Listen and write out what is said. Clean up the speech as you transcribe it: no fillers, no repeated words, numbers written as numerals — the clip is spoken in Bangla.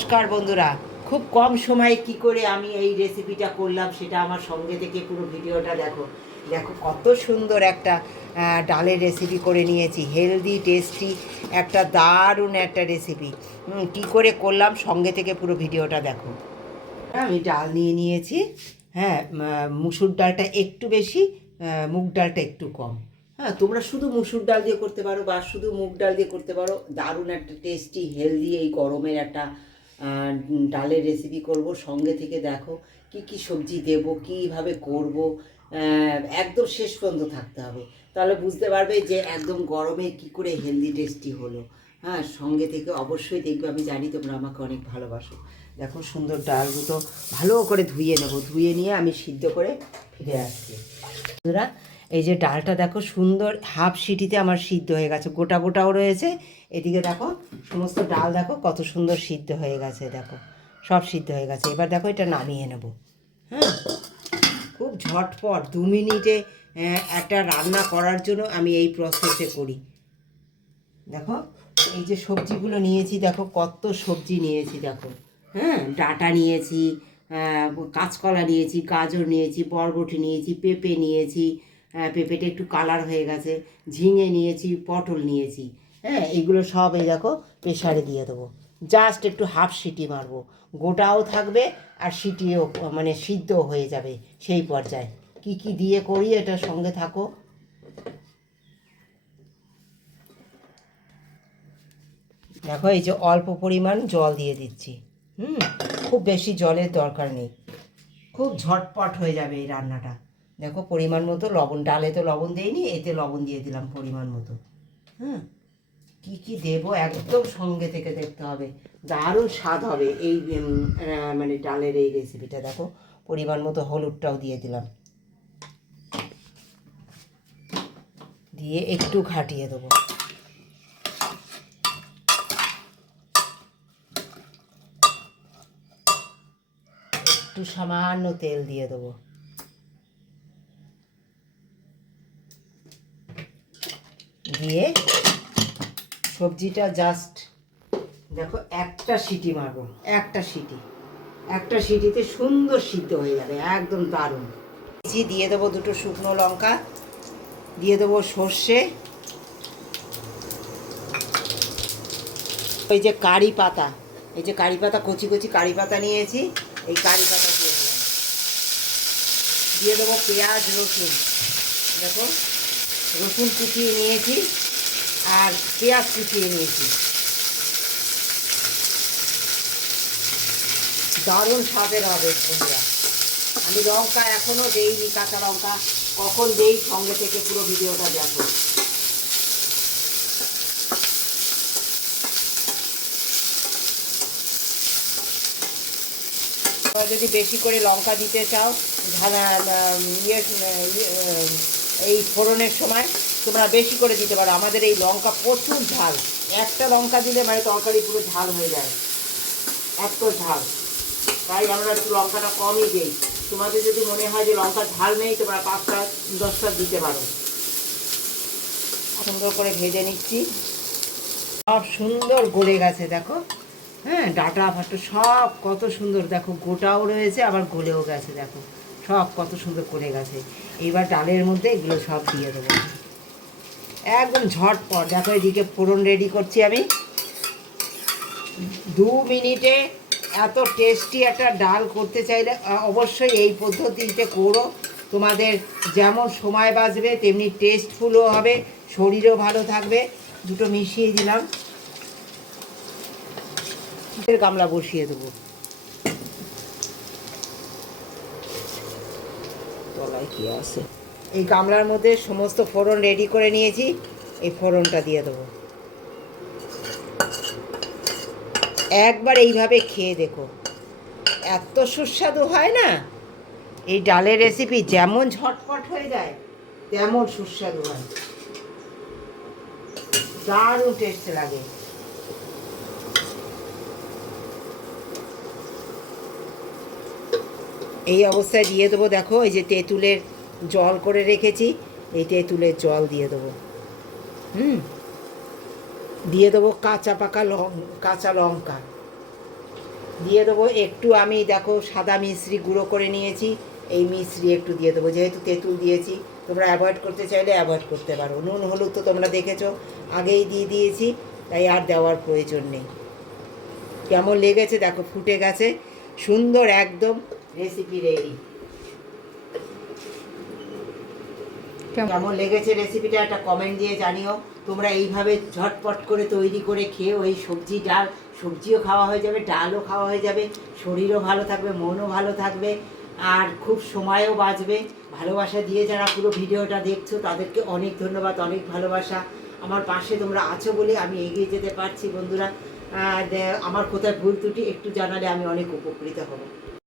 নমস্কার বন্ধুরা, খুব কম সময়ে কি করে আমি এই রেসিপিটা করলাম সেটা আমার সঙ্গে থেকে পুরো ভিডিওটা দেখো। দেখো কত সুন্দর একটা ডালের রেসিপি করে নিয়েছি, হেলদি টেস্টি একটা দারুণ একটা রেসিপি। কী করে করলাম সঙ্গে থেকে পুরো ভিডিওটা দেখো। আমি ডাল নিয়ে নিয়েছি। হ্যাঁ, মুসুর ডালটা একটু বেশি, মুগ ডালটা একটু কম। হ্যাঁ, তোমরা শুধু মুসুর ডাল দিয়ে করতে পারো বা শুধু মুগ ডাল দিয়ে করতে পারো। দারুণ একটা টেস্টি হেলদি এই গরমের একটা ডালের রেসিপি করব। সঙ্গে থেকে দেখো কি কি সবজি দেব, কীভাবে করব, একদম শেষ পর্যন্ত থাকতে হবে, তাহলে বুঝতে পারবে যে একদম গরমে কি করে হেলদি টেস্টি হলো। হ্যাঁ, সঙ্গে থেকে অবশ্যই দেখবে। আমি জানি তোমরা আমাকে অনেক ভালোবাসো। দেখো সুন্দর ডালগুলো ভালো করে ধুয়ে নেব, ধুয়ে নিয়ে আমি সিদ্ধ করে ফিরে আসছি। বন্ধুরা, এই যে ডালটা দেখো সুন্দর হাফ সিটিতে আমার সিদ্ধ হয়ে গেছে, গোটা গোটাও রয়েছে। এদিকে দেখো সমস্ত ডাল দেখো কত সুন্দর সিদ্ধ হয়ে গেছে, দেখো সব সিদ্ধ হয়ে গেছে। এবার দেখো এটা নামিয়ে নেব। হ্যাঁ, খুব ঝটপট 2 মিনিটে একটা রান্না করার জন্য আমি এই প্রসেসে করি। দেখো এই যে সবজিগুলো নিয়েছি, দেখো কত সবজি নিয়েছি দেখো। হ্যাঁ, ডাঁটা নিয়েছি, কাঁচকলা নিয়েছি, গাজর নিয়েছি, বরবটি নিয়েছি, পেঁপে নিয়েছি, পেঁপেটা একটু কালার হয়ে গেছে, ঝিঙে নিয়েছি, পটল নিয়েছি। হ্যাঁ, এগুলো সব এই দেখো প্রেশারে দিয়ে দেবো। জাস্ট একটু হাফ সিটি মারবো, গোটাও থাকবে আর সিটিও মানে সিদ্ধ হয়ে যাবে সেই পর্যায়ে। কি কি দিয়ে করি এটা সঙ্গে থাকো। দেখো এই যে অল্প পরিমাণ জল দিয়ে দিচ্ছি। খুব বেশি জলের দরকার নেই, খুব ঝটপট হয়ে যাবে এই রান্নাটা। দেখো পরিমাণ মতো লবণ, ডালে তো লবণ দিইনি, এতে লবণ দিয়ে দিলাম পরিমাণ মতো। হ্যাঁ, কী কী দেবো একদম সঙ্গে থেকে দেখতে হবে, দারুণ স্বাদ হবে এই মানে ডালের এই রেসিপিটা। দেখো পরিমাণ মতো হলুদটাও দিয়ে দিলাম, দিয়ে একটু ঘাটিয়ে দেবো। একটু সামান্য তেল দিয়ে দেবো, দিয়ে সবজিটা জাস্ট দেখো একটা সিটি মারবো, একটা সিটিতে সুন্দর সিদ্ধ হয়ে যাবে, একদম দারুণ। দিয়ে দেবো 2টো শুকনো লঙ্কা, দিয়ে দেবো সর্ষে, ওই যে কারি পাতা, এই যে কারি পাতা কচি কচি কারি পাতা নিয়েছি, এই কারি পাতা দিয়ে দিলাম। দিয়ে দেবো পেঁয়াজ রসুন, দেখো রসুন কুচিয়ে নিয়েছি আর পেঁয়াজ কুচিয়ে নিয়েছি। দারুণ স্বাদের হবে বন্ধুরা। আমি লঙ্কা এখনও দেইনি, কাঁচা লঙ্কা কখন দেই সঙ্গে থেকে পুরো ভিডিওটা দেখো। যদি বেশি করে লঙ্কা দিতে চাও এই ফোড়নের সময় তোমরা বেশি করে দিতে পারো। আমাদের এই লঙ্কা প্রচুর ঝাল, একটা লঙ্কা দিলে মানে তরকারি পুরো ঝাল হয়ে যায়, এত ঝাল। তাই আমরা একটু লঙ্কাটা কমই দিই। তোমাদের যদি মনে হয় যে লঙ্কা ঝাল নেই, তোমরা 5টা 10টা দিতে পারো। সুন্দর করে ভেজে নিচ্ছি, সব সুন্দর গলে গেছে দেখো। হ্যাঁ, ডাঁটা ফাটা সব কত সুন্দর দেখো, গোটাও রয়েছে আবার গলেও গেছে, দেখো সব কত সুন্দর করে গেছে। এইবার ডালের মধ্যে এগুলো সব দিয়ে দেবো একদম ঝটপট। দেখো এদিকে ফোড়ন রেডি করছি আমি। 2 মিনিটে এত টেস্টি একটা ডাল করতে চাইলে অবশ্যই এই পদ্ধতিতে করো। তোমাদের যেমন সময় বাঁচবে তেমনি টেস্টফুলও হবে, শরীরও ভালো থাকবে। 2টো মিশিয়ে দিলাম, গামলা বসিয়ে দেবো, তলায় কি আছে। এই গামলার মধ্যে সমস্ত ফোড়ন রেডি করে নিয়েছি, এই ফোড়নটা দিয়ে দেবো। একবার এইভাবে খেয়ে দেখো, এত সুস্বাদু হয় না এই ডালের রেসিপি। যেমন ঝটপট হয়ে যায় তেমন সুস্বাদু হয়, দারুণ টেস্ট লাগে। এই অবস্থায় দিয়ে দেবো দেখো এই যে তেঁতুলের জল করে রেখেছি, এই তেঁতুলের জল দিয়ে দেবো। দিয়ে দেবো কাঁচা পাকা কাঁচা লঙ্কা, দিয়ে দেবো একটু, আমি দেখো সাদা মিশ্রি গুঁড়ো করে নিয়েছি, এই মিশ্রি একটু দিয়ে দেবো, যেহেতু তেঁতুল দিয়েছি। তোমরা অ্যাভয়েড করতে চাইলে অ্যাভয়েড করতে পারো। নুন হলুদ তো তোমরা দেখেছো আগেই দিয়ে দিয়েছি, তাই আর দেওয়ার প্রয়োজন নেই। কেমন লেগেছে দেখো, ফুটে গেছে, সুন্দর একদম রেসিপি রেডি। কেমন লেগেছে রেসিপিটা একটা কমেন্ট দিয়ে জানিও। তোমরা এইভাবে ঝটপট করে তৈরি করে খেয়েও, এই সবজি ডাল, সবজিও খাওয়া হয়ে যাবে, ডালও খাওয়া হয়ে যাবে, শরীরও ভালো থাকবে, মনও ভালো থাকবে, আর খুব সময়ও বাঁচবে। ভালোবাসা দিয়ে যারা পুরো ভিডিওটা দেখছো তাদেরকে অনেক ধন্যবাদ, অনেক ভালোবাসা। আমার পাশে তোমরা আছো বলে আমি এগিয়ে যেতে পারছি বন্ধুরা। আর আমার কোথায় ভুল ত্রুটি একটু জানালে আমি অনেক উপকৃত হব।